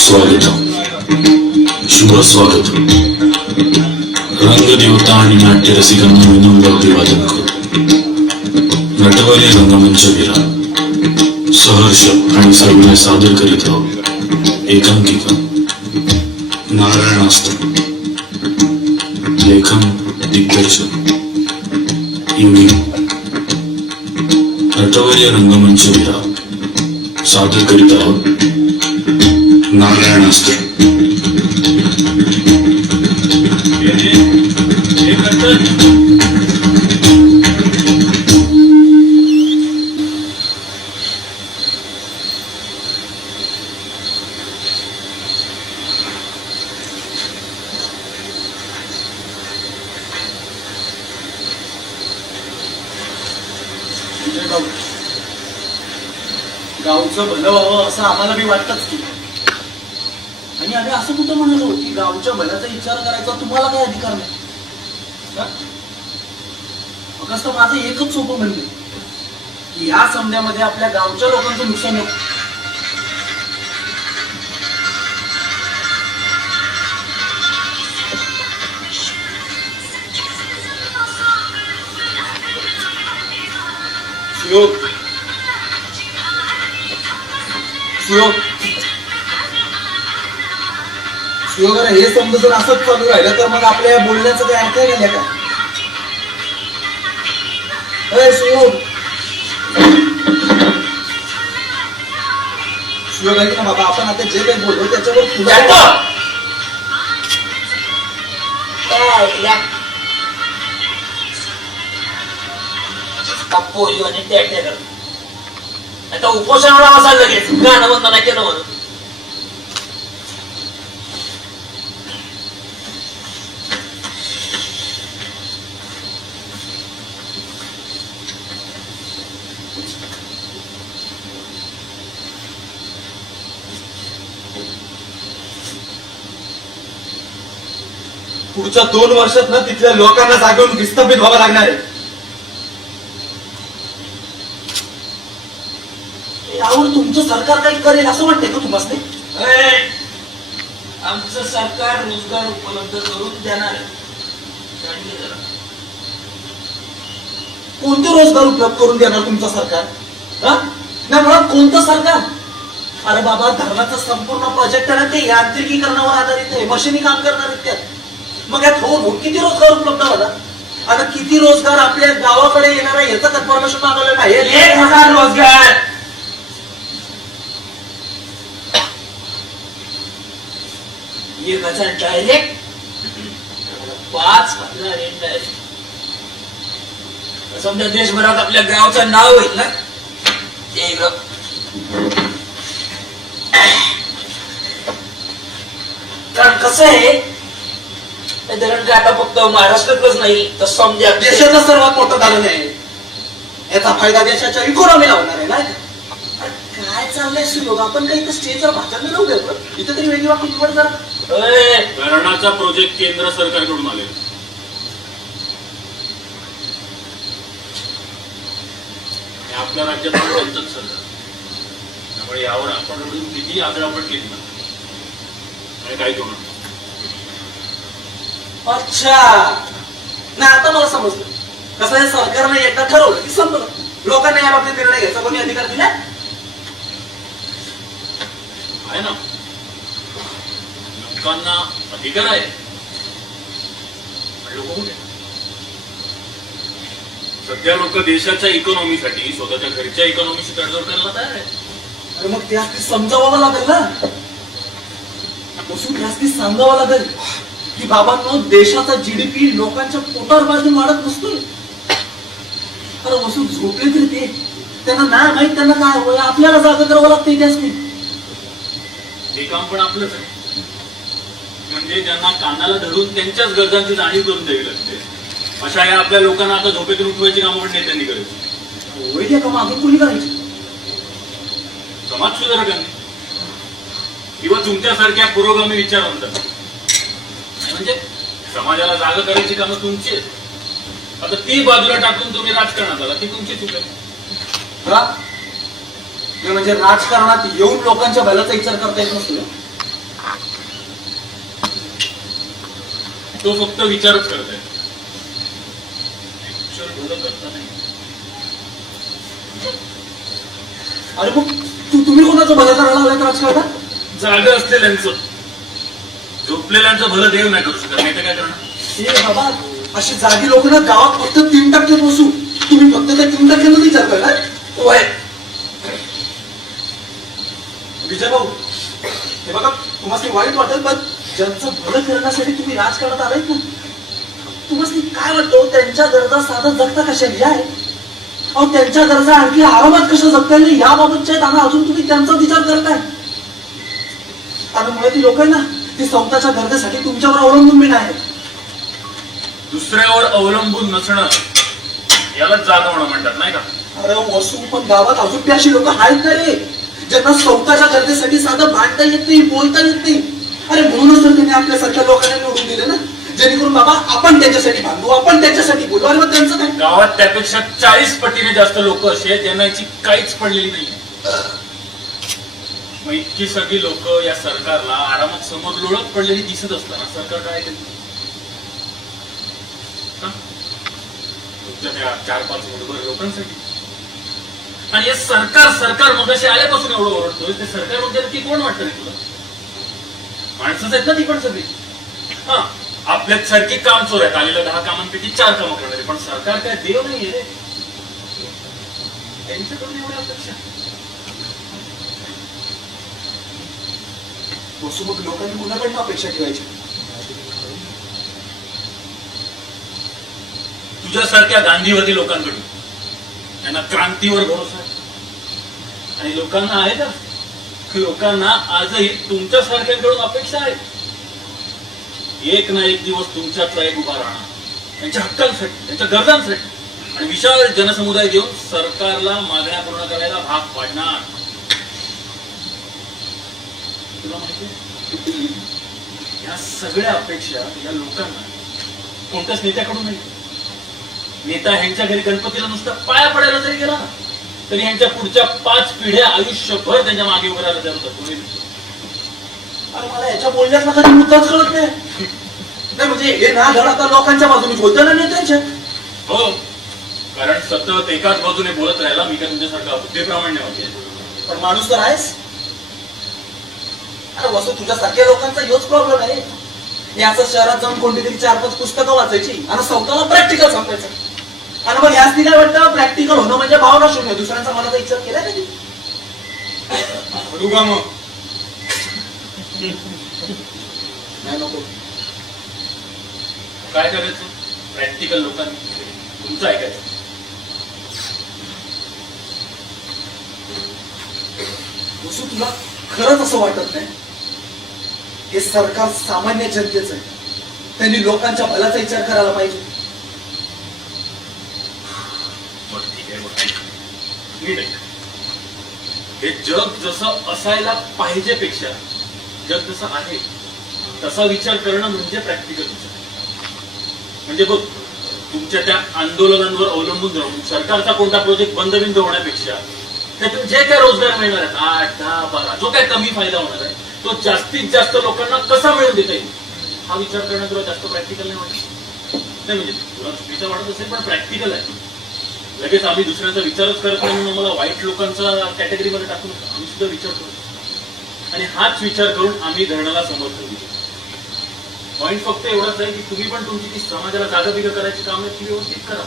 स्वागतम, शुभ स्वागतम. रंगदेवता आणि नाट्य रसिकांना विनम्र अभिवादन करू. नटवारी रंगमंच विरार सहर्ष आणि सविनय सादर करीत आहोत एकांकिका नारायणास्त्र. लेखन दिग्दर्शन युगी. नटवारी रंगमंच विरार सादर करीत आहोत नारायणास्त्र. गावचं भलं व्हावं असं आम्हाला बी वाटतच की. आणि आम्ही असं कुठं म्हणालो की गावच्या भल्याचा विचार करायचा तुम्हाला काय अधिकार नाही. फक्त माझं एकच सोपं म्हणते की या समजामध्ये आपल्या गावच्या लोकांचं नुकसान नको. हे समजा जर असंच चालू राहिलं तर मग आपल्या बोलण्याचं काही अर्थ आहे का? सुयोग आहे ना बाबा, आपण आता जे काही बोललो त्याच्यावर तुला आता उपोषणाला बसायला लगेच गाणं बंद नाही केलं म्हणून. पुढच्या 2 वर्षात ना तिथल्या लोकांना जागेवरून विस्थापित व्हावं लागणार आहे. यावर तुमचं सरकार काही करेल असं वाटतंय का तुम्हाला? आमचं सरकार रोजगार उपलब्ध करून देणार आहे. कोणते रोजगार उपलब्ध करून देणार तुमचं सरकार? नाही मुळात कोणतं सरकार? अरे बाबा, धर्माचा संपूर्ण प्रोजेक्ट आहे ते यांत्रिकीकरणावर आधारित आहे, मशिनी काम करणार आहेत त्यात. मग यात हो किती रोजगार उपलब्ध होणार? आता किती रोजगार आपल्या गावाकडे येणार आहे याचं कन्फर्मेशन मागवलं नाही. 1000 रोजगार. 1000 डायरेक्ट, 5000 इनडायरेक्ट. समजा देशभरात आपल्या गावचं नाव होईल ना ते. कारण कसं आहे, धरण का आता फक्त महाराष्ट्रातच नाही तर समजा देशाचं सर्वात मोठं धरण आहे. याचा फायदा देशाच्या इकॉनॉमीला होणार आहे ना. काय चाललंय सुयोग? आपण काही तर स्टेजवर भाषण लावू देतो इथं तरी वेगळी वाक्य निवड करा. धरणाचा प्रोजेक्ट केंद्र सरकारकडून आले. आपल्या राज्यात त्यांचंच सरकार, त्यामुळे यावर आपण किती आदरापट केली ना आणि काही होणार. अच्छा, नाही आता मला समजलं. कसं आहे, सरकारने एकदा ठरवलं की संपलं. लोकांना या बाबतीत निर्णय घ्यायचा कोणी अधिकार दिला आहे ना? लोकांना अधिकार आहे. लोक कुठे? सध्या लोक देशाच्या इकॉनॉमीसाठी स्वतःच्या घरच्या इकॉनॉमीशी तडजोड करायला तयार आहे. अरे मग त्यासाठी समजावावं लागेल ना. बसून त्यासाठी सांगावं लागेल की बाबांनो, देशाचा जीडीपी लोकांच्या पोटावर बाजून वाढत नसतोय. अरे बसून झोपले तरी ते त्यांना नाही माहित त्यांना काय होय. आपल्याला जागा करावं लागतं त्यासाठी. हे काम पण आपलंच आहे. म्हणजे ज्यांना कानाला धरून त्यांच्याच गरजांची जाणीव करून द्यावी लागते, अशा या आपल्या लोकांना आता झोपेतून उठवायची कामं पण नेत्यांनी करायची. होय, त्या कामं अजून कोणी करायची? समाज सुधारकांनी किंवा तुमच्यासारख्या पुरोगामी विचारवंतांनी. म्हणजे समाजाला जागा करायची कामं तुमची आहेत. आता ती बाजूला टाकून तुम्ही राजकारणात आला ती तुमची चूक आहे. हा हे म्हणजे राजकारणात येऊन लोकांच्या भल्याचा विचार करता येत नसतो. तो फक्त विचारच करताय, भलं करता नाही. अरे मग तुम्ही कोणाचं भलं करायला लागलाय राजकारणात? जागा असलेल्यांचं, झोपलेल्यांचं भलं देव नाही करू शकत, नाही तर काय करणार? हे बाबा, अशी जागी लोक ना गावात फक्त 3% बसू, तुम्ही फक्त त्या 3% विचार करणार. वय विजय भाऊ, हे बघा तुम्हाला वाईट वाटेल, पण ज्यांचं भलं करण्यासाठी तुम्ही राजकारणात आलायत ना, तुम्हाला काय वाटतं त्यांच्या गरजा साधत जगता कशा आहे? अहो त्यांच्या गरजा आणखी आरामात कशा जगता येईल याबाबतच्या आहेत, आणि अजून तुम्ही त्यांचा विचार करताय. आणि मुळे ती लोक आहे ना, ती स्वतःच्या गरजेसाठी तुमच्यावर अवलंबून बी नाही. दुसऱ्यावर अवलंबून नसणं याला जागवणं म्हणतात, नाही का? अरे वसू, पण गावात अजून बी अशी लोक आहेत का रे, ज्यांना स्वतःच्या गरजेसाठी साधं भांडता येत नाही, बोलता येत नाही. अरे म्हणूनच तर त्यांनी आपल्यासारख्या लोकांना निवडून दिले ना, जेणेकरून बाबा आपण त्यांच्यासाठी भांडू, आपण त्यांच्यासाठी बोलू. अरे मग त्यांचं काय? गावात त्यापेक्षा 40 पटीने जास्त लोक असे आहेत ज्यांना याची काहीच पडलेली नाही. मग इतकी सगळी लोक या सरकारला आरामात समोर लोळत पडलेली दिसत असताना सरकार काय करेल? तुमच्या त्या 4-5 मुठभर लोकांसाठी. आणि हे सरकार मगाशी आल्यापासून एवढं ओरडतोय, ते सरकार म्हणजे नक्की कोण वाटतं रे तुला? माणसंच आहेत ना ती पण सगळी. हा, आपल्यात सारखी काम चोर आहेत, आलेल्या 10 कामांपैकी 4 कामं करणारे. पण सरकार काय देव नाहीये रे, त्यांच्याकडून एवढ्या अपेक्षा. वसू, मग लोकांनी कुणाकडनं अपेक्षा ठेवायची? तुझ्यासारख्या गांधीवादी लोकांकडून. त्यांना क्रांतीवर भरोसा आहे. आणि लोकांना आहे का? लोकांना आजही तुमच्या सारख्यांकडून अपेक्षा आहे. एक ना एक दिवस तुमच्यातला एक उभा राहणार, त्यांच्या हक्कांसाठी, त्यांच्या गरजांसाठी, आणि विशाल जनसमुदाय देऊन सरकारला मागण्या पूर्ण करायला भाग पाडणार. तुला माहिती, या सगळ्या अपेक्षा या लोकांना कोणत्याच नेत्याकडून नाही. नेता ह्यांच्या घरी गणपतीला नुसतं पाया पडायला जरी गेला ना, तरी ह्यांच्या पुढच्या 5 पिढ्या आयुष्यभर त्यांच्या मागे उभं राहायला तयार होतात. अरे मला याच्या बोलण्यातला कधी मुद्दाच कळत नाही. नाही म्हणजे हे ना धड आता लोकांच्या बाजूने बोलतो ना नेत्यांच्या. हो, कारण सतत एकाच बाजूने बोलत राहिला मी काय तुमच्यासारखा बुद्धीप्रामाण्य होते. पण माणूस तर आहेस. अरे वसू, तुझ्यासारख्या लोकांचा योच प्रॉब्लेम आहे. याचं शहरात जाऊन कोणती तरी 4-5 पुस्तकं वाचायची आणि स्वतःला प्रॅक्टिकल सांगायचं. आणि मग यासनी काय वाटतं, प्रॅक्टिकल होणं म्हणजे भावना शून्य. दुसऱ्यांचा मनाचा विचार केला कधी? करू का मग? नाही, नको. काय करायचं? प्रॅक्टिकल लोकांनी तुमचं ऐकायचं. वसू, तुला खरंच असं वाटत नाही हे सरकार सामान्य जनतेचं आहे, त्यांनी लोकांच्या भल्याचा विचार करायला पाहिजे? बरं, ठीक आहे, बरं. नीट ऐक. हे जग जसं असायला पाहिजे पेक्षा जग जसं आहे तसा विचार करणं म्हणजे प्रॅक्टिकल विचार. म्हणजे बघ, तुमच्या त्या आंदोलनांवर अवलंबून राहून सरकारचा कोणता प्रोजेक्ट बंद होण्यापेक्षा त्यातून जे काय रोजगार मिळणार आहेत, 8, 10, 12, जो काय कमी फायदा होणार आहे तो जास्तीत जास्त लोकांना कसा मिळवून देता येईल हा विचार करणं तुला जास्त प्रॅक्टिकल नाही वाटत? नाही म्हणजे तुला चुकीचं वाटत असेल, पण प्रॅक्टिकल आहे. लगेच आम्ही दुसऱ्यांचा विचारच करत नाही म्हणून मला वाईट लोकांचा कॅटेगरीमध्ये टाकून आम्ही सुद्धा विचार करतो. आणि हाच विचार करून आम्ही धरणाला समर्थन देतो. पॉईंट फक्त एवढाच आहे की तुम्ही पण तुमची ती समाजाला जागतिक करायची कामं ती व्यवस्थित करा,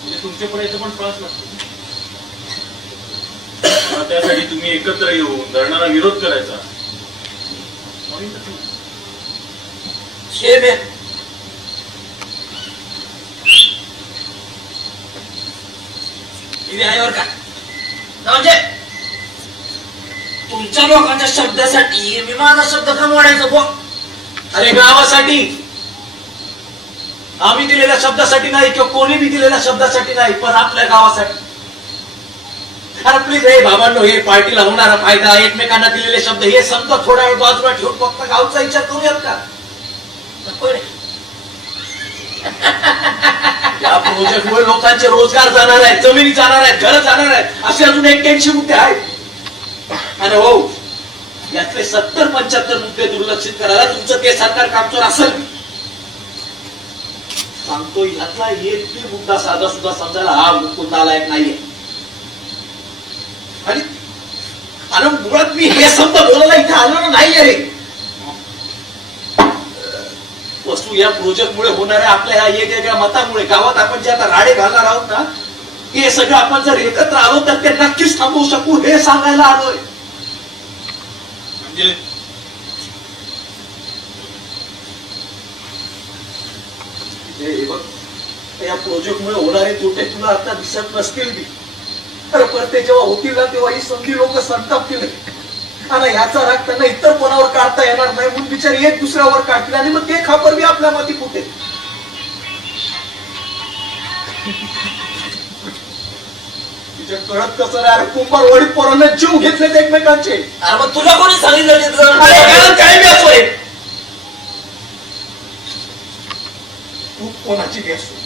म्हणजे तुमच्यापर्यंत पण त्रास लागतो. त्यासाठी तुम्ही एकत्र येऊन धरणाला विरोध करायचा पॉईंटच नाही. शेम आहे. आहे का म्हणजे तुमच्या लोकांच्या शब्दासाठी मी माझा शब्द कमवायचा बो. अरे गावासाठी, आम्ही दिलेल्या शब्दासाठी नाही किंवा कोणी बी दिलेल्या शब्दासाठी नाही, पण आपल्या गावासाठी. अरे प्लीज, हे बाबांनो, हे पार्टीला होणारा फायदा, एकमेकांना दिलेले शब्द हे समजा थोडा वेळ बाजूला ठेवून फक्त गावचा विचार करूयात का? नको रे. या प्रोजेक्टमुळे लोकांचे रोजगार जाणार आहेत, जमिनी जाणार आहेत, घरं जाणार आहेत, असे अजून 81 मुद्दे आहेत. आणि हो, यातले 70-75 मुद्दे दुर्लक्षित करायला तुमचं ते सरकार कामचोर असेल. सांगतो, यातला एक मुद्दा साधा सुद्धा समजायला हा मुकुंदालायक नाहीये. आणि मुळात मी हे शब्द बोलायला इथे आलो नाहीये रे. वस्तू या प्रोजेक्टमुळे होणाऱ्या आपल्या ह्या वेगवेगळ्या मतामुळे गावात आपण जे आता राडे घालणार आहोत ना, हे सगळं आपण जर एकत्र आलो तर ते नक्कीच थांबवू शकू हे सांगायला आलोय. म्हणजे हे बघ, या प्रोजेक्टमुळे होणारे तोटे तुला आता दिसत नसतील बी, तर परत ते जेव्हा होतील ना तेव्हा ही संधी लोक संतापतील. आणि ह्याचा राग त्यांना इतर कोणावर काढता येणार नाही म्हणून बिचारी एक दुसऱ्यावर काढतील आणि मग ते खापर बी आपल्या माती फुटेल. तिच्या कळत कसं नाही, कुंभारवाडीत पोरांना जीव घेतलेत एकमेकांचे. अरे मग तुला कोणी सांगितलं अरे कारण काही बी असो रे, तू कोणाची बी असो,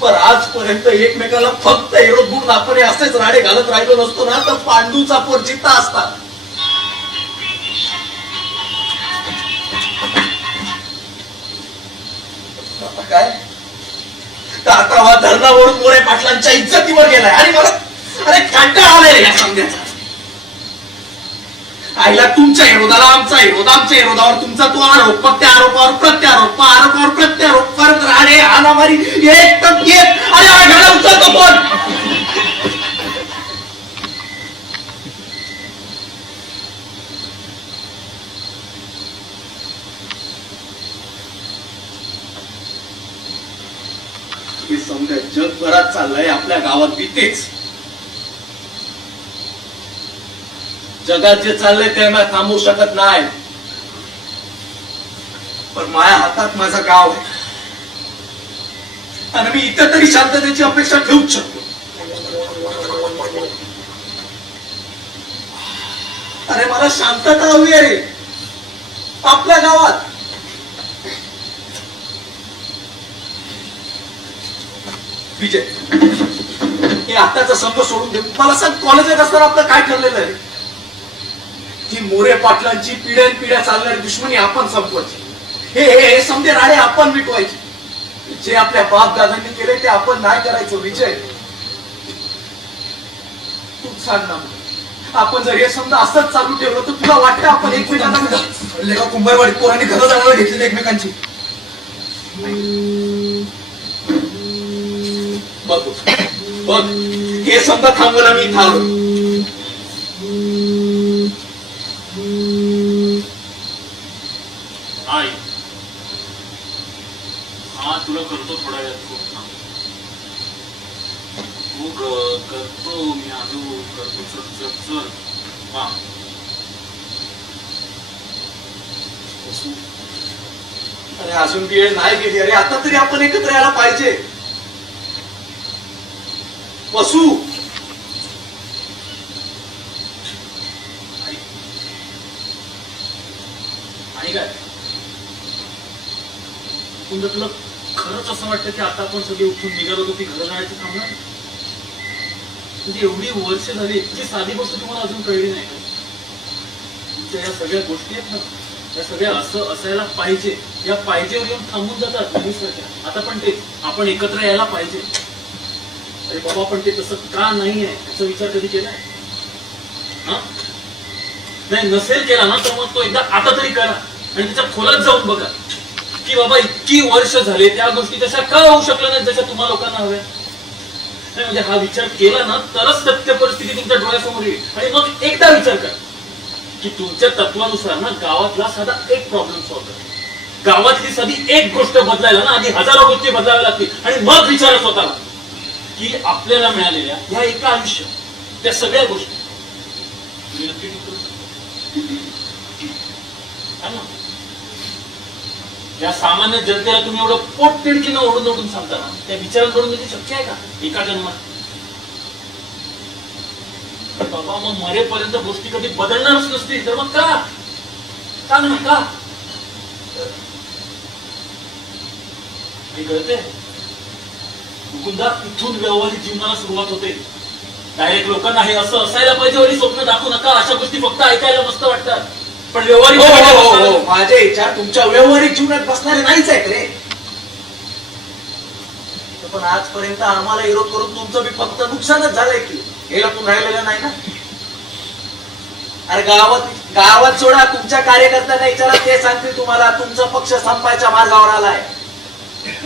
पण आजपर्यंत एकमेकाला फक्त एरोद म्हणून आपण असेच राडे घालत राहिलो नसतो ना तर पांडूचा पोर जिता असता. आता काय, आता हा धरणावरून मोरे पाटलांच्या इज्जतीवर गेलाय आणि मला अरे कंटाळा आलाय या समजायचा. आईला तुमच्या विरोधाला आमचा विरोध, आमच्या विरोधावर तुमचा तो आरोप, प्रत्या आरोपावर प्रत्यारोप, आरोपावर प्रत्यारोप करत राहणे, हाणामारी एक तर एक. अरे आघाडा उचलतो कोण? हे समजा जगभरात चाललंय, आपल्या गावात बी तेच. जगात जे चाललंय ते मी थांबवू शकत नाही, पण माझ्या हातात माझं गाव आहे आणि मी इथं तरी शांततेची अपेक्षा ठेवूच शकतो. अरे मला शांतता हवी आहे आपल्या गावात. विजय, हे आताचा संघ सोडून दे. मला सांग, कॉलेजात असताना आपलं काय ठरलेलं आहे? ही मोरे पाटलांची पिढ्यानपिढ्या चालणारी दुश्मनी आपण संपवायची, हे समजे राडे आपण मिटवायचे. जे आपल्या बाप दादांनी केले ते आपण नाही करायचं. विजय, तू सांग ना, आपण जर हे समजा असंच चालू ठेवलं तर तुला वाटतं आपण एकमेकांना कुंभारवाडीत पोरांनी घरं जाणार घेतली एकमेकांची? बघ बघ, हे समजा थांबवला मी इथं आलो. आई, हा तुला करतो थोड्या वेळात फोन. हो करतो मी, आलो करतो. चल चल चल. हा अरे अजून वेळ नाही गेली. अरे आता तरी आपण एकत्र यायला पाहिजे. वसू, आणि काय तुला तुला खरंच असं वाटतं की आता आपण सगळे उठून निघालो होतो ती घरं जायचं थांबणार? म्हणजे एवढी वर्ष झाली, इतकी साधी गोष्ट तुम्हाला अजून कळली नाही का? तुमच्या या सगळ्या गोष्टी आहेत ना, या सगळ्या असं असायला पाहिजे, या पाहिजेवर येऊन थांबून जातात मनुष्याच्या. आता पण तेच, आपण एकत्र यायला पाहिजे. अरे बाबा, पण ते तसं का नाहीये याचा विचार कधी केलाय? हा नाही, नसेल केला ना तर मग तो एकदा आता तरी करा आणि त्याच्या खोलात जाऊन बघा की बाबा इतकी वर्ष झाले त्या गोष्टी तशा का होऊ शकल्या नाहीत जशा तुम्हा लोकांना हव्या. नाही म्हणजे हा विचार केला ना तरच सत्य परिस्थिती तुमच्या डोळ्यासमोर येईल. आणि मग एकदा विचार करा की तुमच्या तत्वानुसार ना गावातला साधा एक प्रॉब्लेम सॉल्व्ह करा. गावातली साधी एक गोष्ट बदलायला ना आधी हजारो गोष्टी बदलाव्या लागतील. आणि मग विचारा स्वतःला की आपल्याला मिळालेल्या ह्या एका आयुष्यात त्या सगळ्या गोष्टी तुम्ही नक्की ठीक करू शकता? या सामान्य जनतेला तुम्ही एवढं पोट तिडकीनं ओढून ओढून सांगता ना, त्या विचारांकडून म्हणजे शक्य आहे का एका जन्मात? बाबा, मग मरेपर्यंत गोष्टी कधी बदलणारच नसतील तर मग का? सांग ना का? आणि कळते मुकुंदा, इथून व्यावहारिक जीवनाला सुरुवात होते. डायरेक्ट लोकांना हे असं असायला पाहिजे वाली स्वप्न दाखवू नका. अशा गोष्टी फक्त ऐकायला मस्त वाटतात, पण व्यावहारिक हो, जीवनात हो, हो, बसणारे- हो. माझे विचार तुमच्या व्यावहारिक जीवनात बसणारे नाहीच आहेत रे. पण आजपर्यंत आम्हाला विरोध करून तुमचं बी फक्त नुकसानच झालंय की हे लपून राहिलेलं नाही ना. अरे गावात सोडा, तुमच्या कार्यकर्त्यांना विचारा, ते सांगतील तुम्हाला तुमचा पक्ष संपायच्या मार्गावर आलाय.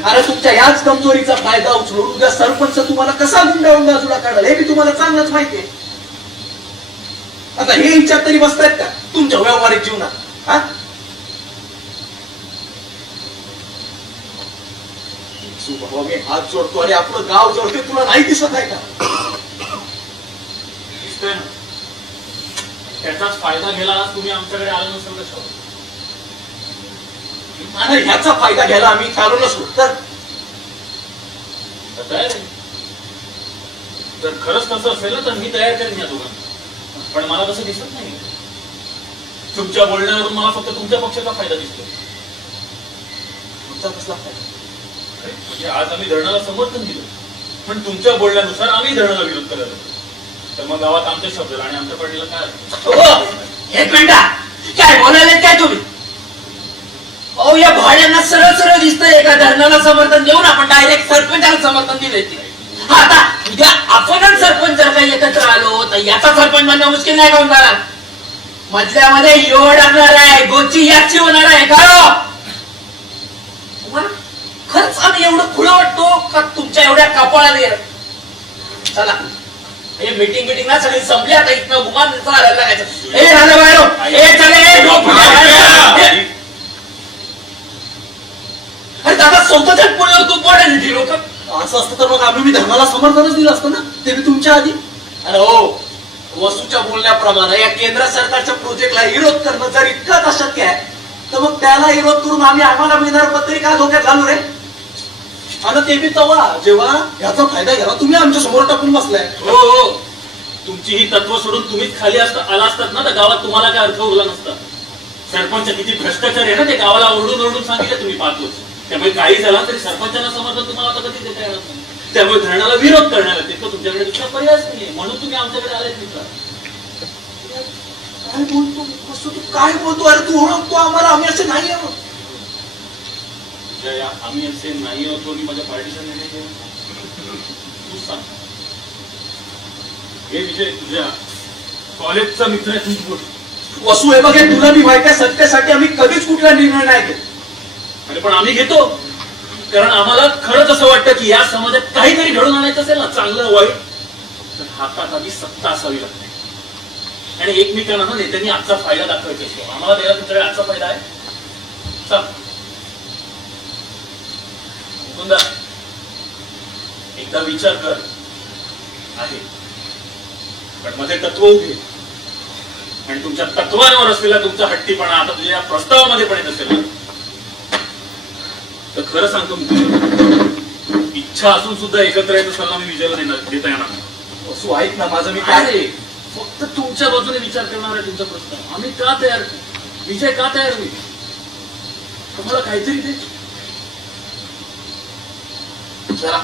अरे तुमच्या याच कमजोरीचा फायदा उचलून उद्या सरपंच तुम्हाला कसा गुंडाळून बाजूला काढाल हे बी तुम्हाला चांगलंच माहितीये. आता हे विचार तरी बसतायत का तुमच्या व्यावहारिक जीवनात? हा, बाबा, मी हात जोडतो आणि आपलं गाव जोडते, तुला नाही दिसत आहे का? दिसतंय ना. त्याचाच फायदा घ्यायला आज तुम्ही आमच्याकडे आला नसेल कशावर? आणि ह्याचा फायदा घ्यायला आम्ही चालू नसलो तर तर तयार आहे. जर खरंच तसं असेल ना तर मी तयार करेन या दोघांना, पण मला तसं दिसत नाही. तुमच्या बोलण्यावरून मला फक्त तुमच्या पक्षाचा फायदा दिसतो. तुमचा कसला फायदा? म्हणजे आज आम्ही धरणाला समर्थन दिलं, पण तुमच्या बोलण्यानुसार आम्ही धरणाला विरोध करायला लागलो. तर मग गावात आमचे शब्द आणि आमच्या पार्टीला काय अर्थ? हो, एक मिनिट, काय बोलायला काय तुम्ही? अहो, या भाड्यांना सरळ सरळ दिसतंय एका धरणाला समर्थन देऊन आपण डायरेक्ट सरपंचाला समर्थन दिले. आता उद्या आपणच सरपंच जर काही एकत्र आलो तर याचा सरपंच म्हणणं मुश्किल नाही का होणार? मधल्यामध्ये यो टाकणार आहे, गोची याची होणार आहे का? तुम्हाला खरंच आम्ही एवढं खुलं वाटतो का तुमच्या एवढ्या कपाळाला येत? चला, हे मीटिंग ना सगळी संपली, आता इथनं गुमान चालायला लागायचं. हे झालं बाहेर, हे चले, हे डोकं. अरे दादा, स्वतःच्याच पुढे तू पडेल लोक. असं असतं तर मग आम्ही बी धर्माला समर्थनच दिलं असतं ना, ते बी तुमच्या आधी. अरे हो, वसूच्या बोलण्याप्रमाणे या केंद्र सरकारच्या प्रोजेक्टला विरोध करणं जर इतकंच अशक्य आहे तर मग त्याला विरोध करून आम्हाला मिळणार पत्रिका धोक्यात घालू रे. आणि ते बी तेव्हा जेव्हा याचा फायदा घ्यावा तुम्ही आमच्या समोर टाकून बसलाय. हो हो, तुमची ही तत्व सोडून तुम्हीच खाली आला असतात ना तर गावात तुम्हाला काय अर्थ उरला नसता. सरपंच किती भ्रष्टाचार आहे ना ते गावाला ओरडून ओरडून सांगितलं तुम्ही 5 वर्ष. त्यामुळे काही झाला तरी सरपंचांना समर्थन तुम्हाला आता कधी देता येणार नाही. त्यामुळे धरणाला विरोध करण्याला तिथं तुमच्याकडे दुसरा पर्यायच नाहीये, म्हणून तुम्ही आमच्याकडे आलेत मित्र. काय बोलतो वसू, तू काय बोलतो? अरे तू ओळखतो आम्हाला, आम्ही असे नाही आहोत. आम्ही असे नाही होतो आणि माझ्या पार्टीचा निर्णय घेऊन तू सांग. हे विषय तुझ्या कॉलेजचा मित्र आहे, तू बोल. वसू हे बघे, तुला बी माहिती आहे सत्तेसाठी आम्ही कधीच कुठला निर्णय नाही घेत. अरे पण आम्ही घेतो, कारण आम्हाला खरंच असं वाटतं की या समाजात काहीतरी घडून आणायचं असेल ना, चांगलं वाईट, तर हातात आधी सत्ता असावी लागते. आणि एकमेकांना ना नेत्यांनी आजचा फायदा दाखवायचा असतो. आम्हाला द्यायला तुमच्याकडे आजचा फायदा आहे. चल मुकुंदा, एकदा विचार कर. आहे पण मध्ये तत्व उभे आणि तुमच्या तत्वांवर असलेला तुमचा हट्टीपणा आता तुझ्या या प्रस्तावामध्ये पण येत असेल ना, तर खरं सांगतो मुकुंदा, इच्छा असून सुद्धा एकत्र येत सल्ला मी विजयाला देता येणार नाही. वसू ऐक ना माझं, मी काय काय फक्त तुमच्या बाजूने विचार करणार आहे तुमचा प्रस्ताव. आम्ही का तयार विजय का तयार होईल? तुम्हाला काहीतरी दे. चला,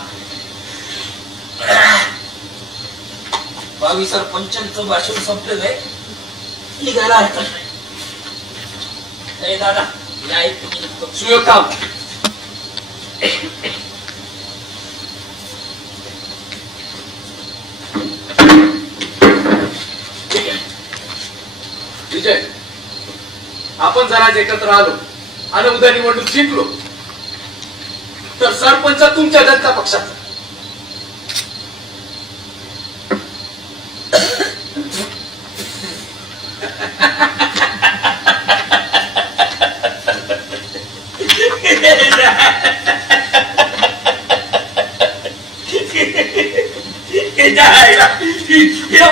22 सरपंचांचं भाषण संपलेलं आहे, निघायला हरकत नाही. हे दादा, या एक तुम्ही सुयोग काम. ठीक आहे विजय, आपण जरा एकत्र आलो आणि उद्या निवडणूक जिंकलो तर सरपंच तुमच्या जनता पक्षाचा.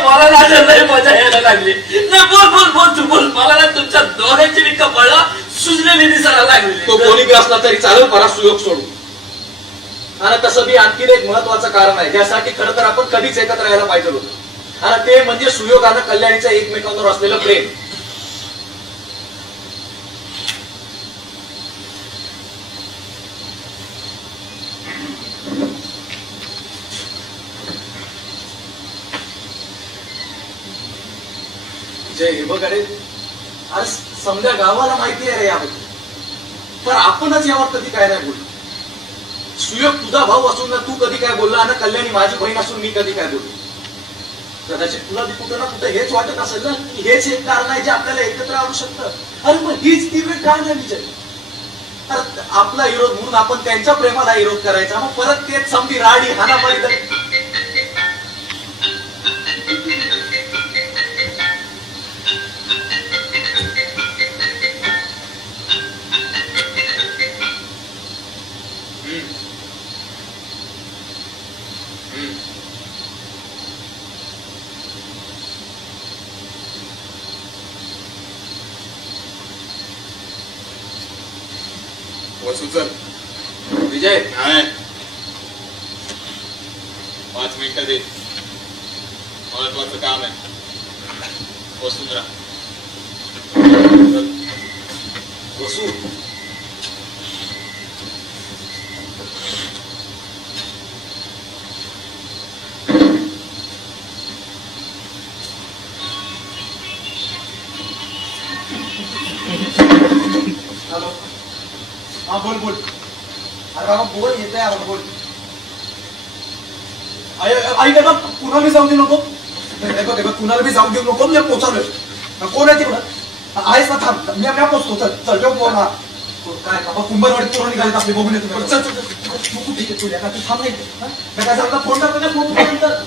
मला मजा यायला लागली. नाही, बोल बोल बोल तू बोल. मला ना तुमच्या दोघांची बी कपाळ सुजलेली दिसायला लागली. तो कोणी बी असला तरी चालेल, मला सुयोग सोडू. आणि तसं बी आणखीन एक महत्वाचं कारण आहे ज्यासाठी खरं तर आपण कधीच एकत्र यायला पाहिजे होतं, आणि ते म्हणजे सुयोग आणि कल्याणीचं एकमेकांवर असलेलं प्रेम. जय हे बघ अरे अरे समजा गावाला माहिती आहे रे याबद्दल, पण आपणच यावर कधी काय नाही बोललो. सुयोग तुझा भाऊ असून ना तू कधी काय बोलला, आणि कल्याणी माझी बहीण असून मी कधी काय बोललो. कदाचित तुला बी कुठं ना कुठं हेच वाटत असेल ना की हेच एक कारण आहे जे आपल्याला एकत्र आणू शकतं. अरे मग हीच ती वेळ का नाही विजय? अरे आपला विरोध म्हणून आपण त्यांच्या प्रेमाला विरोध करायचा, मग परत तेच समधी राडी हानामारी. सुचल विजय नाही, 5 मिनिटं दे, महत्वाचं काम आहे. वसुंधरा बसू. हॅलो, हा बोल बोल. अरे बाबा बोल, येत आहे आम्हाला बोल. आई बघ कुणाला जाऊ देऊ नको. बघ कुणाला बी जाऊ देऊ नको. मी पोहोचलोय. कोण आहे तिकडं? आहेस ना, थांब मी पोहोचतो. चल चल ठेव फोन. हा काय बाबा कुंभारवाडीत पोरं निघालीत आपली, बघून येतो. चल चल चल तू कुठे येतो का? तू थांब नाही काय झालं? फोन करतो ना, फोन नंतर.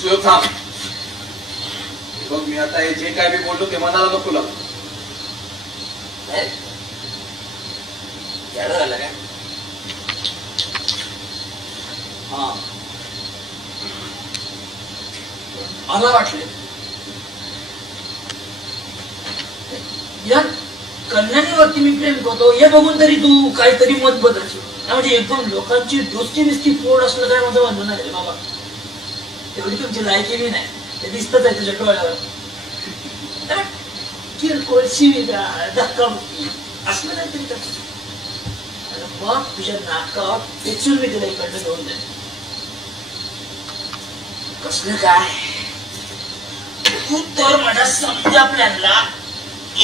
सुयोग थांब. बघ मी आता हे जे काय मी बोललो ते मनाला नको लागू. झालं काय? हा मला वाटलं या कल्याणीवरती मी प्रेम करतो हे बघून तरी तू काहीतरी मत बदलशील. म्हणजे एकदम लोकांची दोस्ती बिस्ती फोड असलं काय माझं म्हणणं नाही रे बाबा. एवढी तुमची लायकी बी नाही, ते दिसतच आहे तुझ्या डोळ्यावर. किरकोळ शिवीगाळ धक्काबुक्की असलं काहीतरी कर. मग तुझ्या नाकावर टेचून मी तुला इकडनं घेऊन जाईल. कसलं काय? तू तर माझ्या समजा प्लॅनला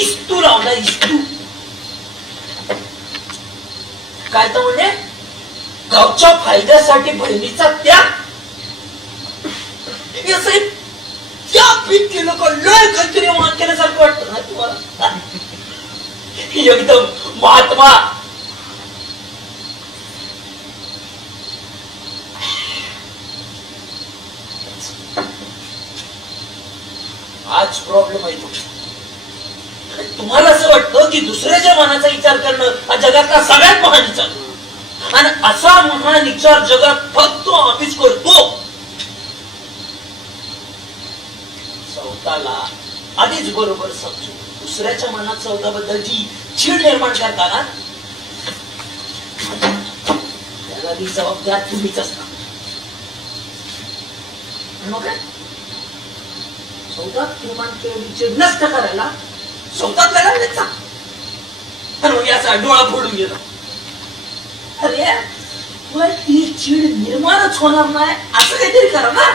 इस्तू लावला. इस्तू काय तर म्हणजे गावच्या फायद्यासाठी बहिणीचा त्याग. त्या पीक केलं का लय काहीतरी मान केल्यासारखं वाटतं ना तुम्हाला? एकदम महात्मा. आज प्रॉब्लेम आहे तुमचा. तुम्हाला असं वाटतं की दुसऱ्याच्या मनाचा विचार करणं हा जगातला सगळ्यात महान विचार, आणि असा महान विचार जगात फक्त आम्हीच करतो. स्वतःला आधीच बरोबर समजून दुसऱ्याच्या मनात स्वतःबद्दल जी चीड निर्माण करताना त्याला ती जबाबदार तुम्हीच असता. मग काय स्वतः निर्माण केलेली चीड नष्ट करायला स्वतः त्याला आणि याचा डोळा फोडून गेला. अरे पण ती चीड निर्माणच होणार नाही असं काहीतरी करा ना.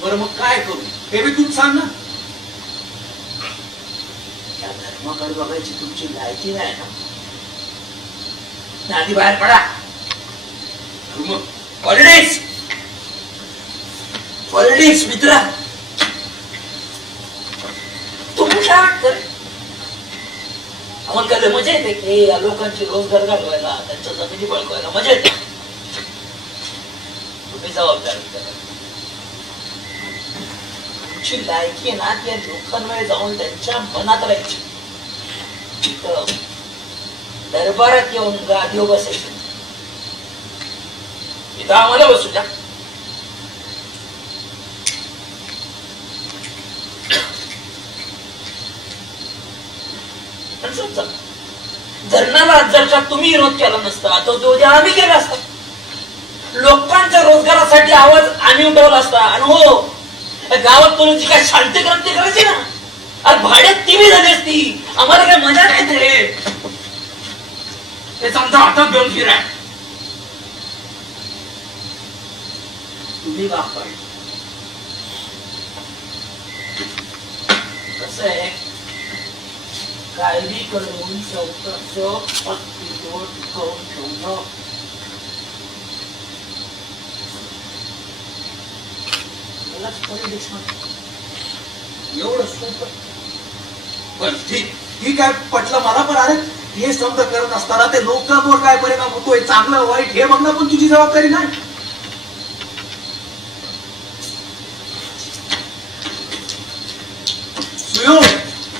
बरं मग काय करू हे बी तूच सांग ना. त्या धर्माकडे बघायची तुमची लायकी नाही ना. आधी बाहेर पडा. पॉलिटिक्स पॉलिटिक्स मित्र. तुम्ही काय वाटतं? आम्हाला कधी मजा येते की या लोकांची रोजगार घालवायला, त्यांच्या जमिनी बळकवायला मजा येते. तुम्ही जबाबदार तुमची लायकी ना त्या लोकांमध्ये जाऊन त्यांच्या मनात राहायची. तिथं दरबारात येऊन गादीवर बसायचं. इथं आम्हाला बसू द्या. आणि समजा धरणाला जर का तुम्ही विरोध केला नसता तर तो उद्या आम्ही केला असता. लोकांच्या रोजगारासाठी आवाज आम्ही उठवला असता. आणि हो, गावात तुला काय शांती क्रांती करायची ना, अरे भाड्यात ती बी झाली असती. आम्हाला काय मजा नाही ते समजा हातात घेऊन फिरा. तुम्ही बाप पाहिजे कसं आहे, कायदी करून चौकट करून ठेवणं एवढं सोपं. पण ठीक आहे, पटलं मला. पण अरे हे समज करत असताना ते लोकांवर काय परिणाम होतोय, चांगलं वाईट हे बघणं पण तुझी जबाबदारी नाही.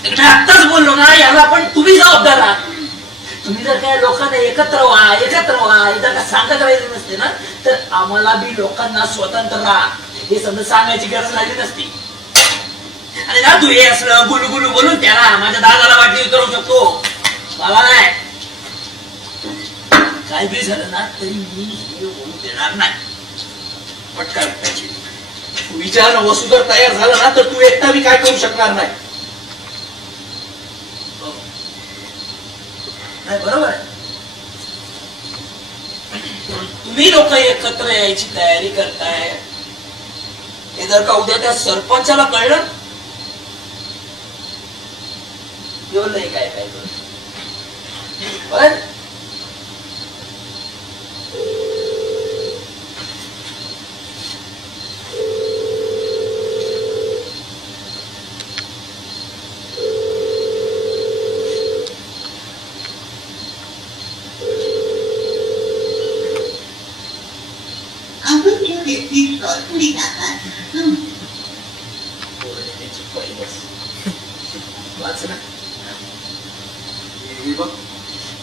मी आत्ताच बोललो ना, याला पण तुम्ही जबाबदार आहात. तुम्ही जर काय लोकांना एकत्र व्हा हे जर का सांगत राहायचं नसते ना, तर आम्हाला बी लोकांना स्वतंत्र राहा हे समजा सांगायची गरज झाली नसती. आणि ना तू हे असलं गुलू गुलू बोलून त्याला माझ्या दादाला वाटली उतरवू शकतो, मला नाही. काय बी झालं ना तरी मी हे होऊ देणार नाही. पटकन त्याची विचार वसुधर तयार झाला ना तर तू एकटा बी काय करू शकणार नाही. नाही बरोबर आहे. तुम्ही लोक एकत्र यायची तयारी करताय, हे जर का उद्या त्या सरपंचाला कळलं नाही काय काय बर.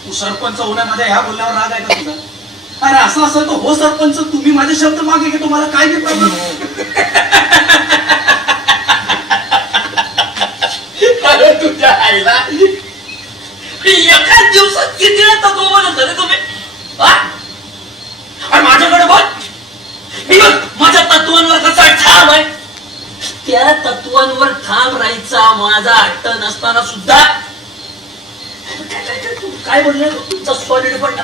तू सरपंच होण्यामध्ये ह्या बोलण्यावर राग आहे का तुझा? अरे असं असं तर हो सरपंच, तुम्ही माझे शब्द मागे घेतो, मला काय बी प्रॉब्लेम. तुझ्या आईला एकाच दिवसात किती तत्व म्हणत रे तुम्ही. आणि माझ्याकडे बघ, मी बघ माझ्या तत्वांवर कसा ठाम आहे. त्या तत्वांवर ठाम राहायचा माझा हट्ट नसताना सुद्धा काय बोलले तुमचा सॉलिड पण ना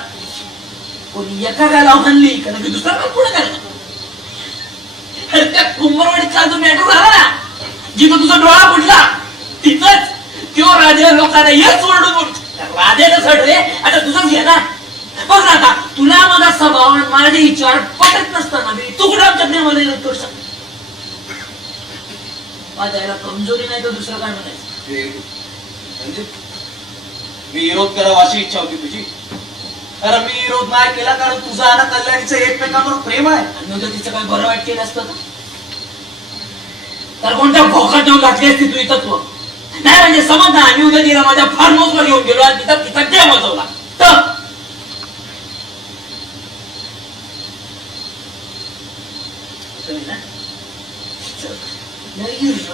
कोणी एका गायला म्हणली कारण की दुसरा काय पुढे काय त्या कुंभरवाडीचा जो मॅटर झाला ना, जिथं तुझा डोळा फुटला तिथंच त्यो राजा लोकांना हेच ओरडून राजाला चढ रे. आता तुझंच घे ना. बघ ना आता तुला माझा स्वभाव माझे विचार पटत नसताना मी तुकडा जगण्यामध्ये करू शकतो. माझ्या याला कमजोरी नाही तर दुसरं काय म्हणायचं. म्हणजे मी विरोध करावा अशी इच्छा होती तुझी. कारण मी विरोध नाही केला कारण तुझा आणि कल्याणीचं एकमेकांवर प्रेम आहे. आणि उद्या तिचं काय बरं वाईट केलं असतं तर कोणत्या भोकात देऊन घातली असती तू तत्व नाही. म्हणजे समज ना आम्ही उद्या तिला माझ्या फार्म हाऊस वर घेऊन गेलो आणि तिचा तिचा गेम वाजवला तर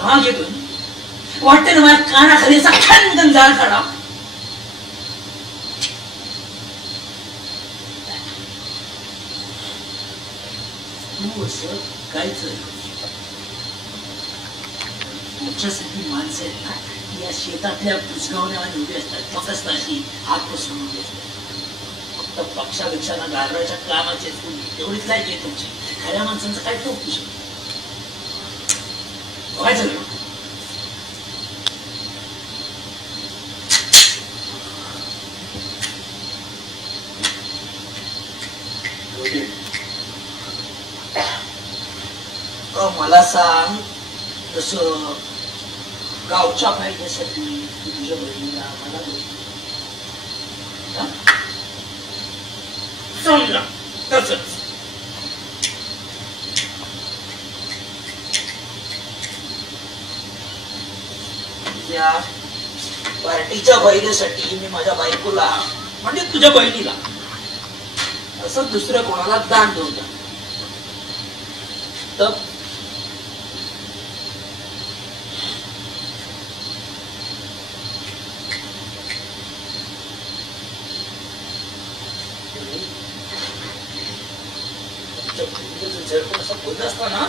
राग येतो. वाटतं ना माझ्या कानाखाली असा खंदन जाळ काढा. तू असं काहीच तुमच्यासाठी माणसं आहेत ना, या शेतातल्या बुजगावण्यावर उभी असतात, फक्त अशी हात पसरून उभी असतात. फक्त पक्षापेक्षा ना गारवाच्या कामाचे एवढीच काय आहे तुमची. खऱ्या माणसांचं काय तो बघायचं ना. मला सांग, जसं गावच्या फायद्यासाठी तुझ्या बहिणीला मला समजा तसंच त्या पार्टीच्या फायद्यासाठी मी माझ्या बायकोला म्हणजे तुझ्या बहिणीला असं दुसऱ्या कोणाला दान देऊन द्या तर पण असं बोलत असताना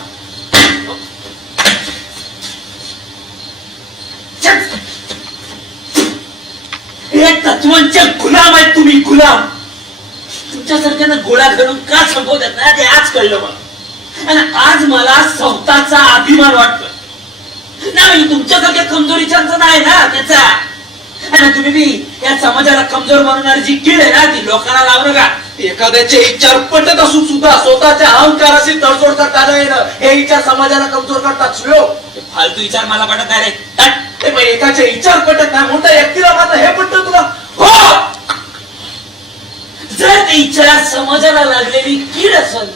हे तत्वांचे गुलाम आहेत तुम्ही, गुलाम. तुमच्यासारख्यानं गोळा घालून का संपवतात ना ते आज कळलं मला. आणि आज मला स्वतःचा अभिमान वाटतो. नाही तुमच्यासारख्या कमजोरीच्यांचा नाही ना त्याचा. आणि तुम्ही बी या समाजाला कमजोर मानणारी जी कीड आहे ना ती लोकांना लावू नका. एखाद्याचे विचार पटत असून सुद्धा स्वतःच्या अहंकाराशी तडजोड करता नाही ना, हे विचार समाजाला कमजोर करतात. फालतू विचार मला पटत नाही रे. एकाचे विचार पटत नाही, मोठ्या व्यक्तीला मात्र हे पटत तुला. हो, जर ते विचार समाजाला लागलेली कीड असेल,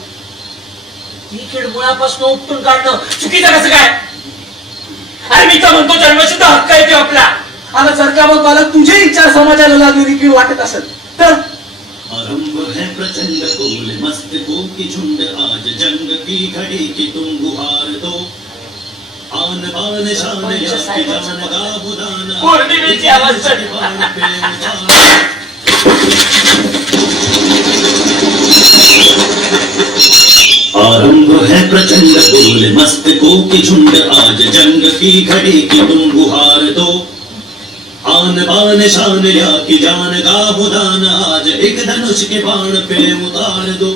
ती कीड मुळापासून उपटून काढणं चुकीचं कसं काय? अरे मी तर म्हणतो जन्मसिद्ध हक्क आहे तो आपला. आणि जर का मग मला तुझे विचार समाजाला लागलेली कीड वाटत असेल तर आरंभ है प्रचंड बोल मस्तकों की झुंड आज जंग की घड़ी की तुम गुहार दो आन बान शान या की जान गावो दाना पौर्णिमेची आवाज चढ. बाण पे उतार. आरंभ है प्रचंड बोल मस्तकों की झुंड आज जंग की घड़ी की तुम गुहार दो आन बान शान या की जान गावो दान आज एक धनुष के बाण पे उतार दो.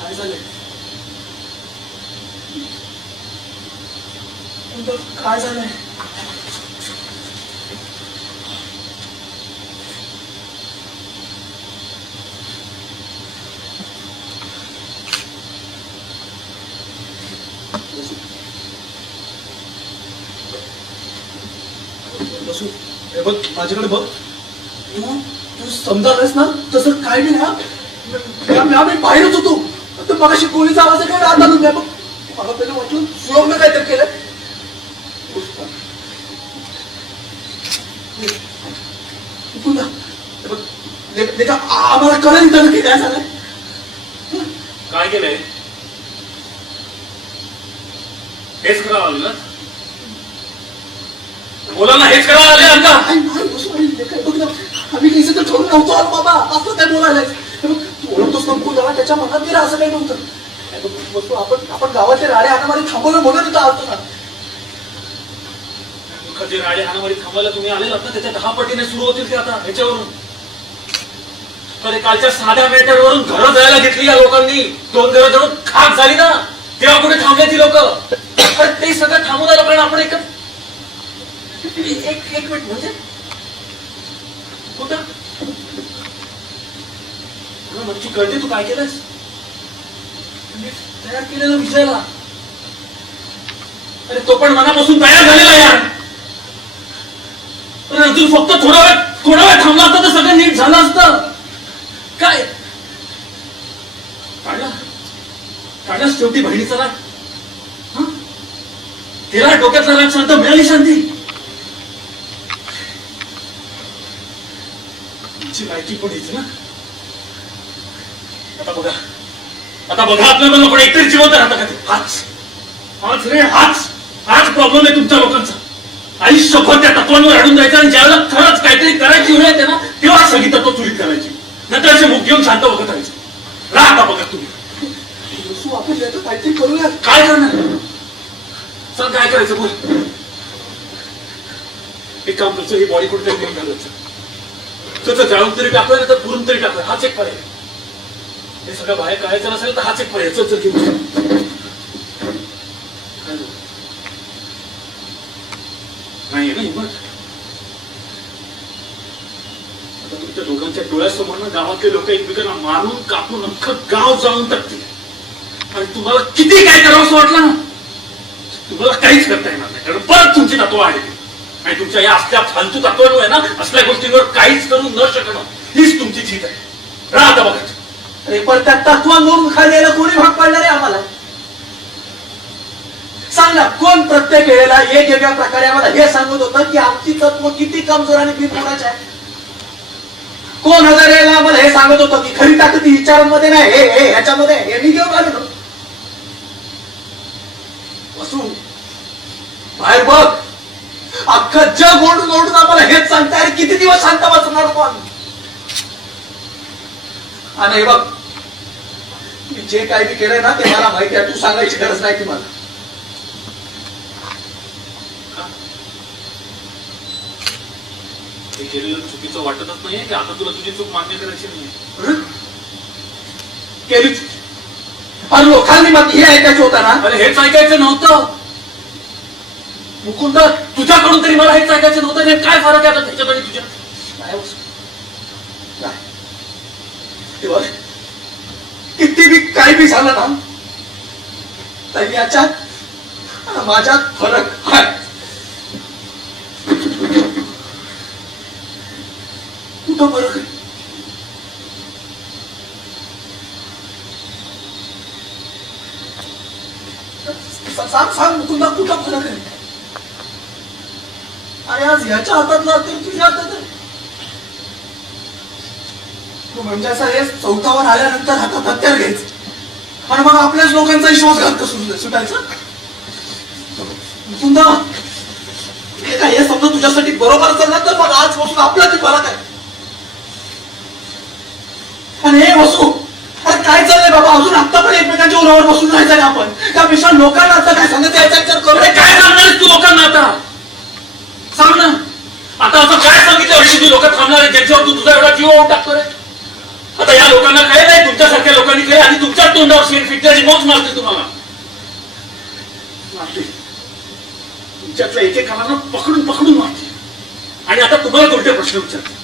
काय झालंय? काय झालंय? बसू, हे बघ माझ्याकडे बघ. तू समजावलंस ना तसं काय नाही. आम्ही बाहेरच होतो तर मगाशी गोळीचा आवाज काय आता बघ. मला पहिलं वाटलं सुयोगनं काहीतरी केलं. पुन्हा हे बघ, आम्हाला कळलं इथं की काय झालंय. काय केलंय हेच करावं आलं ना. बोला ना, हेच करावं आले आमचा. बघ ना, आम्ही काही तर ठरवून नव्हतो आलो बाबा. असं काय बोलायला तू ओळखतोस ना कुणाला, त्याच्या मनात गेला असं काही नव्हतं. बसू, आपण गावातले राडे हाणामारी थांबवलं म्हणून इथं आलतो ना. जे राडे हाणामारी थांबायला तुम्ही आले ना त्याच्या 10 पटीने सुरू होतील ते आता ह्याच्यावरून. अरे कालच्या साध्या मॅटरवरून घरं जायला घेतली या लोकांनी. 2 घरं जळून खाक झाली ना, तेव्हा कुठे थांबले ती लोक. ते सगळं थांबून आलं कारण आपण एक मिनिट म्हणजे कुठं म्हणजे कळते तू काय केलंस. तयार केलेलं विजयला. अरे तो पण मनापासून तयार झालेला यार. अरे अजून फक्त थोडा वेळ थांबला असता तर सगळं नीट झालं असतं. काय काढलास शेवटी बहिणीचा राग. तिला डोक्यातला राग शांत मिळाली शांती. तुमची माहिती पण हीच ना. आता बघा आपल्याला पण एकतरी जिवंत राहता का ते. हाच प्रॉब्लेम आहे तुमच्या लोकांचा. आयुष्यभर त्या तत्वांवर अडून जायचं आणि ज्यावेळेला खरंच काहीतरी करायची वेळ येते ना तेव्हा सगळी तत्व चुलीत करायची. नंतर असे मुख घेऊन शांत बघत राहायचे. राहता बघा तुम्ही. आपण काहीतरी करूया. काय करणार सर, काय करायचं बोल. एक काम करतो, ही बॉडी कुठेतरी घेऊन घालायचं. तर जाळून तरी टाकलं नाही तर पुरून तरी टाकलं. हाच एक पर्याय. हे सगळं बाहेर काढायचं नसेल तर हाच एक पर्याय. चल घेऊन नाही ना हिंमत. आता तुमच्या दोघांच्या डोळ्यासमोर ना गावातले लोक एकमेकांना मारून कापून अख्खं गाव जाऊन टाकतील. आणि तुम्हाला किती काय करावं असं वाटलं ना तुम्हाला काहीच करता येणार नाही. कारण परत तुमची तत्व आहे आणि तुमच्या या असल्या फालतू तत्वांमुळे ना असल्या गोष्टींवर काहीच करू न शकणं हीच तुमची जीत आहे. राहता बघा. अरे पण त्या तत्वांवरून खाली यायला कोणी भाग पाडणार आहे आम्हाला. सांग ना, कोण प्रत्येक वेळेला वेगवेगळ्या प्रकारे आम्हाला हे सांगत होतं की आमची तत्व किती कमजोर आणि बिनबुडाची आहे. कोण हजार वेळेला आम्हाला हे सांगत होतं की खरी ताकद विचारांमध्ये नाही, हे ह्याच्यामध्ये हे मी घेऊन आलो. बसू बाहेर बघ, अख्खं जग ओढून ओढून आम्हाला हेच सांगताय, अरे किती दिवस शांत बसणार पण. आणि हे बघ, मी जे काही बी केलंय ना ते मला माहिती आहे, तू सांगायची गरज नाही की मला. हे केलेलं चुकीचं वाटतच नाहीये की आता तुला तुझी चूक मान्य करायची नाहीये? केली चूक. अरे लोकांनी मग हे ऐकायचं होतं ना. अरे हेच ऐकायचं नव्हतं मुकुंद, तुझ्याकडून तरी मला हेच ऐकायचं नव्हतं. हे काय फरक आहे आता त्याच्यात आणि तुझ्या? नाही बसू. नाही. हे बघ, किती बी काही बी झालं ना तर याच्यात आणि माझ्यात फरक आहे. कुठं फरक आहे? सांग सांग मुकुंदा, कुठं फरक आहे? अरे आज ह्याच्या हातातला तर तुझ्या हातात आहे. तू म्हणजे असं हे चौथावर आल्यानंतर हातात हत्यार घ्यायचं आणि मग आपल्याच लोकांचा विश्वासघात कसं सुटायचा? मुकुंदा, हे काय हे समजा तुझ्यासाठी बरोबर चालणार तर मग आजपासून आपला ती फरक आहे. आणि हे वसू, अरे काय चाललंय बाबा, अजून आता पण एकमेकांच्या उरावर बसून राहायचं आहे आपण. त्यापेक्षा लोकांना आता काय सांगत यायचा विचार करू. अरे काय सांगणारच तू लोकांना आता? सांग ना आता. असं काय सांगितलं अशी लोक थांबणार आहे ज्यांच्यावर तू तुझा एवढा जीव ओढ टाकतोय? आता या लोकांना काय नाही, तुमच्यासारख्या लोकांनी काय आणि तुमच्या तोंडावर शेण फिटते आणि मौज मारते तुम्हाला. तुमच्यातल्या एकेकाला पकडून पकडून मारते आणि आता तुम्हाला कोणते प्रश्न विचारते.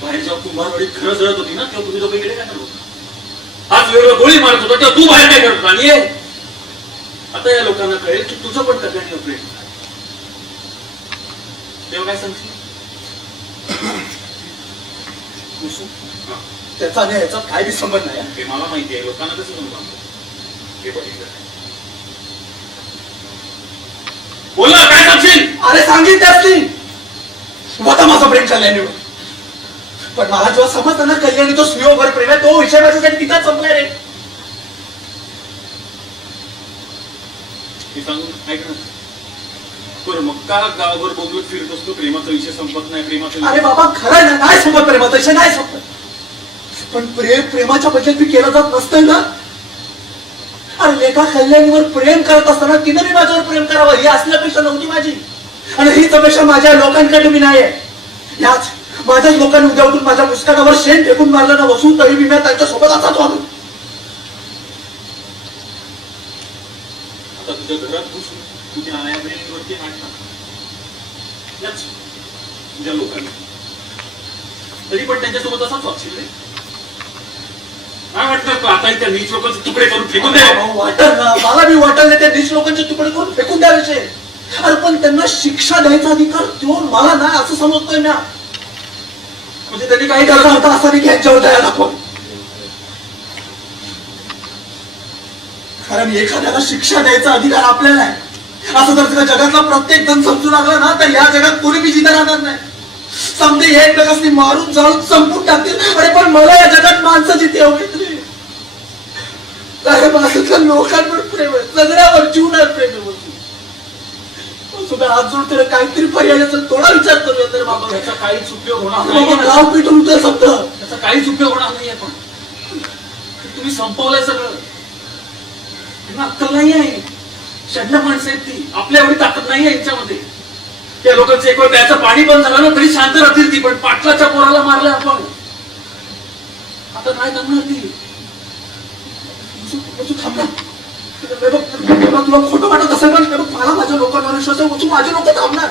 बाहेर जेव्हा कुंभारवाडीत खरं जळत होती ना तेव्हा तुम्ही लोक इकडे काय करत होता? आज वेगळं गोळी मारत होता तेव्हा तू बाहेर काय करत होता? आणि आता या लोकांना कळेल की तुझं पण कल्याण प्रेम. तेव्हा काय सांगशील? त्याचा आणि ह्याचा काय बी संबंध नाही. हे मला माहिती आहे. लोकांना कसं समजतं हे बघितलं. बोल ना, काय सांगशील? अरे सांगितलं त्यासनी होता माझा प्रेम कल्याणीवर, पण मला जेव्हा समजतं ना कल्याणी तो स्त्रियोवर प्रेम आहे, तो विषय माझ्यासाठी तिथंच संपलाय रे. हे सांगून ऐक ना. बरं मग का गावावर बोलत फिरत असतो प्रेमाचा विषय संपत नाही? प्रेमाचा अरे बाबा खरं ना, नाही संपत प्रेमाचा विषय, नाही संपत. पण प्रेमाच्या बद्दल मी केलं जात नसतं ना. अरे लेखा कल्याणीवर प्रेम करत असताना तिनं मी माझ्यावर प्रेम करावं ही असली अपेक्षा नव्हती माझी. आणि हीच अपेक्षा माझ्या लोकांकडे मी नाही आहे. याच माझ्याच लोकांनी उद्या उठून माझ्या पुस्तकावर शेण फेकून मारलं ना वसून, तरी मी त्यांच्या सोबत असाच वागलो. आता तुझ्या घरात घुसून तुझ्या आया बहिणीवरती हात याच तुझ्या लोकांनी तरी पण त्यांच्यासोबत असाच वागशील रे? काय वाटतं का आता त्या नीच लोकांचे तुकडे करून फेकून दे? वाटत ना, मला बी वाटत नाही त्या नीच लोकांचे तुकडे करून फेकून द्यायचे. अरे पण त्यांना शिक्षा द्यायचा अधिकार देऊन मला नाही असं समजतोय ना. म्हणजे त्यांनी काही करता होता असं नाही की यांच्यावर दया दाखव. कारण एखाद्याला शिक्षा द्यायचा अधिकार आपल्याला आहे असं जर तुला जगातला प्रत्येक जण समजू लागला ना तर या जगात कोणी बी जिथं राहणार नाही. समजे एकमेकांनी मारून जाळून संपून टाकतील. अरे पण मला या जगात माणसं जिथे हवेत रे. काय माझं लोकांवर प्रेम आहे, सगळ्यावर जीवनावर प्रेम आहे. सुद्धा आज जोड तर काहीतरी पर्यायाचा थोडा विचार करूया तर बाबा. त्याचा काहीच उपयोग होणार बाबा नाही. गाव पेटून उठलं समजा. त्याचा काहीच उपयोग होणार नाहीये. पण तुम्ही संपवलंय सगळं. त्यांना अक्कल नाही आहे. षड्ण माणसं आहेत ती. आपल्या एवढी ताकद नाही आहे यांच्यामध्ये. त्या लोकांचं एक वेळ प्यायचं पाणी बंद झालं ना तरी शांत राहतील ती. पण पाटलाच्या पोराला मारलं आपण. आता काय करणार ती? थांबला तुला खोटं वाटत असेल पण मला माझ्या लोकांवर विश्वास आहे. तू माझे लोक थांबणार.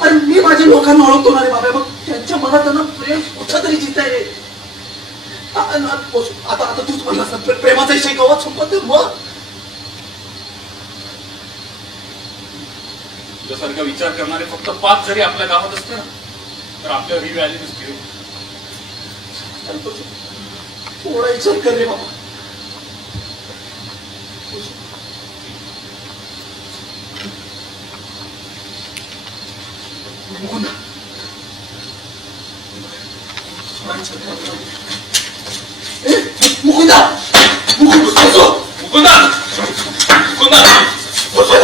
अरे मी माझ्या लोकांना ओळखतो ना रे बाबा. मग त्यांच्या मनात त्यांना प्रेम कुठं तरी जित आहे रे. आता आता तूच म्हणलास ना प्रेमाचा विषय गावात संपत मग तुझ्यासारखा विचार करणारे फक्त 5 जरी आपल्या गावात असते ना तर आपल्यावर ही व्हॅल्यू नसते. थोडा विचार कर रे बाबा. मुकुंदा मुकुंदा मुकुंदा मुकुंदा मुकुंदा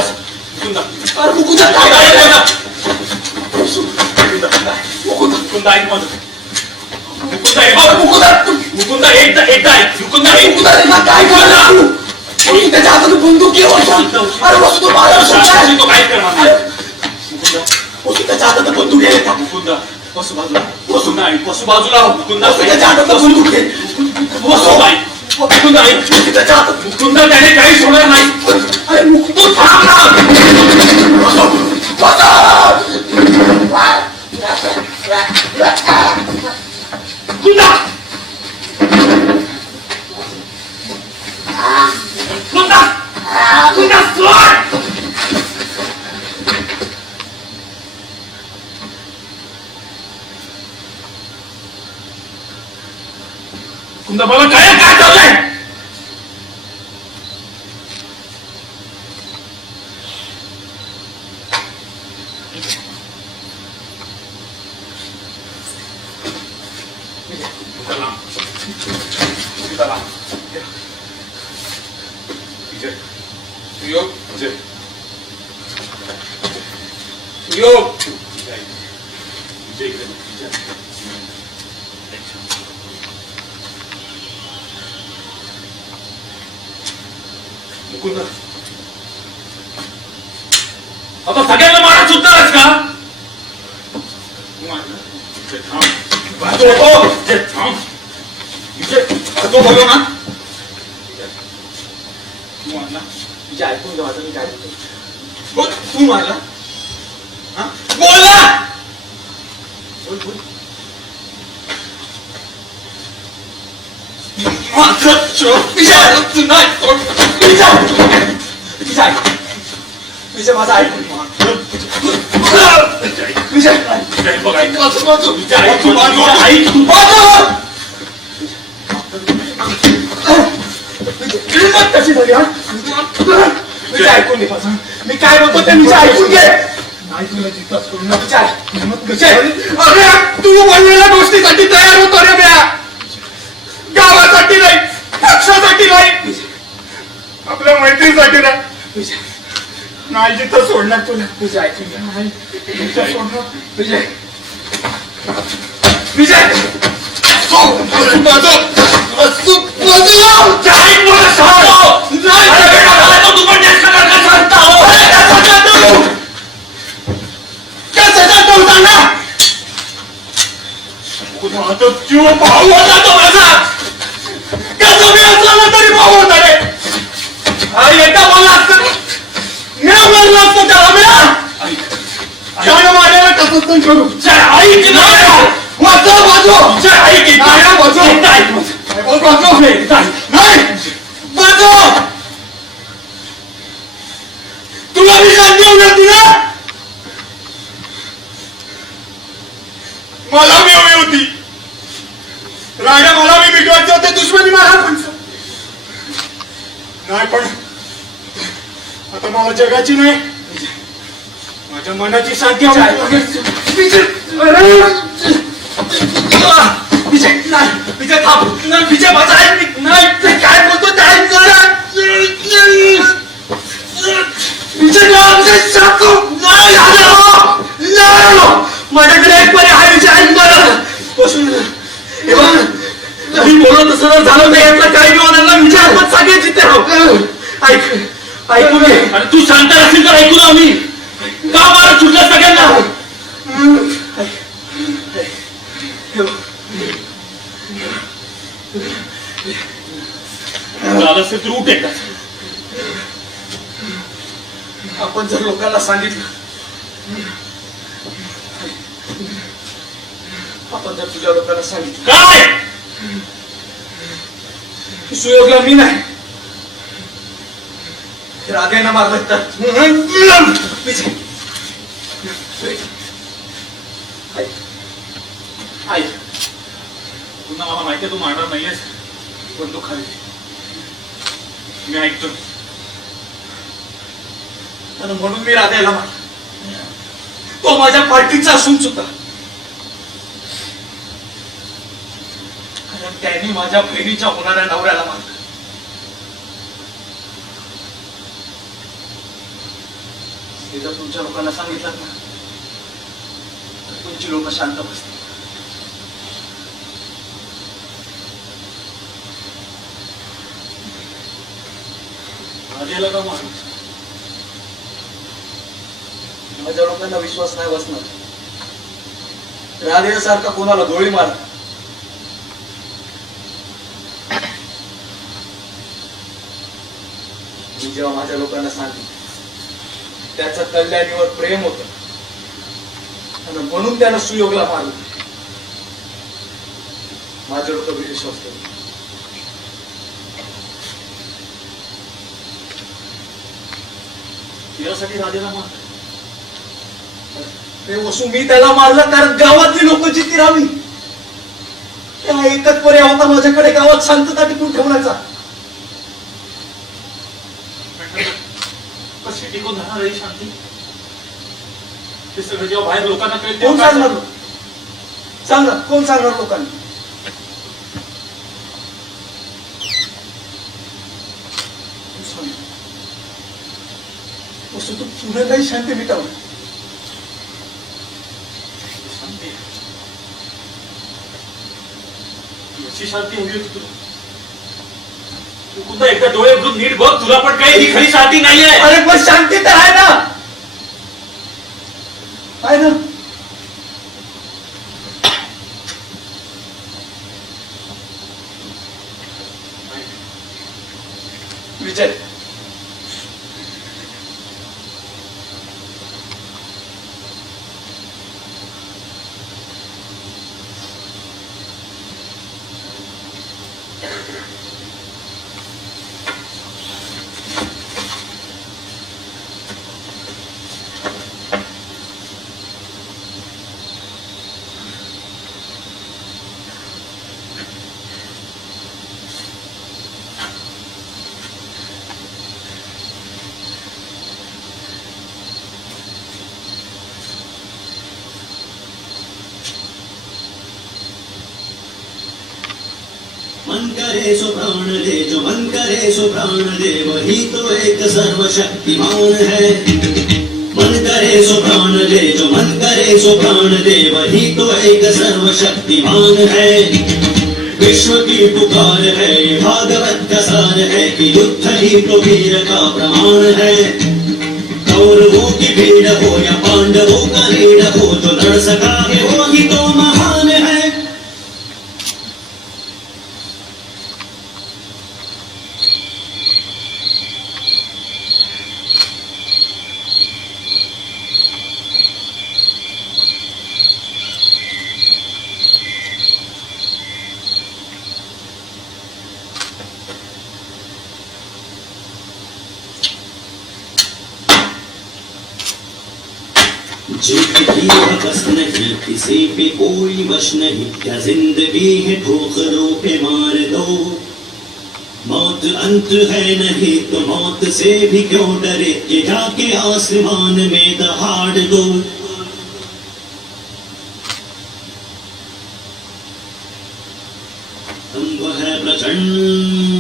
मुकुंदा ऐक माझं. मुकुंदा एकदा ऐक. मुकुंदा ऐक. काय करणार तू? त्याच्या हातात बंदूक घे वसू. अरे वसू तू मला शासनाशी तो काहीच करणार नाही. वसू त्याच्या हातात बंदूक घे. मुकुंदा वसू बाजूला. वसुंदा ऐक. वसू बाजूला हो. मुकुंदा त्याच्या हातात बंदूक घे. वसू ऐक. मुकुंदा ऐक. त्याच्या हातात मुकुंदा त्याने काहीच होणार नाही. अरे तू थांब ना. मुकुंदा मुकुंदा मुकुंदा सोड. मुकुंदा बाबा काय चाललंय? मुकुंदा आता सगळ्यांना मारा सुटणारच का? तो बोललो ना विजय ऐकून घे माझं. मी काय बोलतो. तू मारला. बोल ना. बोल बोल. विजय माझा ऐकून विजय कशी झाली. विजय ऐकून घे माझं. मी काय बोलतो ते विजय ऐकून घे. नाही तुला जिद्दाच करू ना विजय. अरे तू बोललेल्या गोष्टीसाठी तयार होतो रे म्या. गावासाठी नाही, पक्षासाठी नाही, आपल्या मैत्रीसाठी नाही. विजय नाही जिथं सोडणार तुला. विजय ऐकून घे. नाही जिथं सोडणार. विजय विजय जीव भाऊ होता तो माझा. कसं मी असला तरी भाऊ होता रे. एकदा मला असतं मी मारलं असतं त्याला. त्यानं मारायला कसंच नाही करू. ऐक ना माझं बाजू. ऐक बाजू. बाजू नाही बाजू. तुला मी संधी होती ना. मला मी हवी होती. राजा मला मी मिटवायचं होते. दुश्मनी मला पण नाही. पण आता मला जगाची नाही माझ्या मनाची शांती हवी. विजय नाही. विजय थांब. विजय माझा ऐक. नाही ते काय बोलतो ते ऐक जरा. विजय माझ्याकडे एक पर्याय आहे. विजय ऐक मला. बसून हे बघ मी बोलत तसं जर झालं नाही यातलं काही होणार ना. विजय आपण सगळे जिथे राहू. ऐक ऐकून घे. अरे तू शांत असेल तर ऐकू ना. आम्ही का मारा सुटल्या सगळ्यांना. झालं असेल तर उठ एकदा. आपण जर लोकांना सांगितलं. आपण जर तुझ्या लोकांना सांगितलं काय सुयोगला मी नाही राधेना मारलं तर विजय ऐक पुन्हा मला माहिती आहे तू मारणार नाहीयेस पण तू खाली मी ऐकतो. आणि म्हणून मी राधेला मारला. तो माझ्या पार्टीचा असून सुद्धा कारण त्यांनी माझ्या बहिणीच्या होणाऱ्या नवऱ्याला मारलं. हे जर तुमच्या लोकांना सांगितलं ना तर तुमची लोक शांत बसतील. राजाला का माणूस माझ्या लोकांना विश्वास नाही बसणार. राधेसारखा कोणाला गोळी मार. मी जेव्हा माझ्या लोकांना सांगितलं त्याचं कल्याणीवर प्रेम होत आणि म्हणून त्याला सुयोगला मारलं, माझे लोक विश्वास केला. तिच्यासाठी राजाला मारलं. ते वसू मी त्याला मारलं कारण गावातली लोक जिती राहावी. त्या एकच पर्याय होता माझ्याकडे, गावात शांतता टिकून ठेवण्याचा. कशी टिकून राहणार आहे शांती? हे सगळं जेव्हा बाहेर लोकांना कळेल कोण तेव्हा काय सांगणार? सांगा कोण सांगणार लोकांना? तू सांग. वसू तू पुढे काही शांती मिटावं. शांती याची शांती हवी होती तुला. तू कुठं एकदा डोळे उघडून नीट बघ, तुला पण काही ही खरी शांती नाहीये. अरे पण शांती तर आहे ना, आहे ना. विचार. मन करे सो प्राण दे, जो मन करे सो प्राण दे, वही तो एक सर्वशक्तिमान है. मन करे सो प्राण दे, जो मन करे सो प्राण दे, वही तो एक सर्वशक्तिमान है. विश्व की पुकार है, भागवत का सार है कि युद्ध ही तो वीर का प्रमाण है. कौरवों की भीड़ हो या पांडवों का लीड हो, जो लड़ सका है वो ही तो महान है. जिंदगी है बस नहीं, किसी पे कोई वश नहीं, क्या जिंदगी है ठोकरों पे मार दो. मौत अंत है नहीं तो मौत से भी क्यों डरे, कि जाके आसमान में दहाड़ दो. स्तंभ है प्रचंड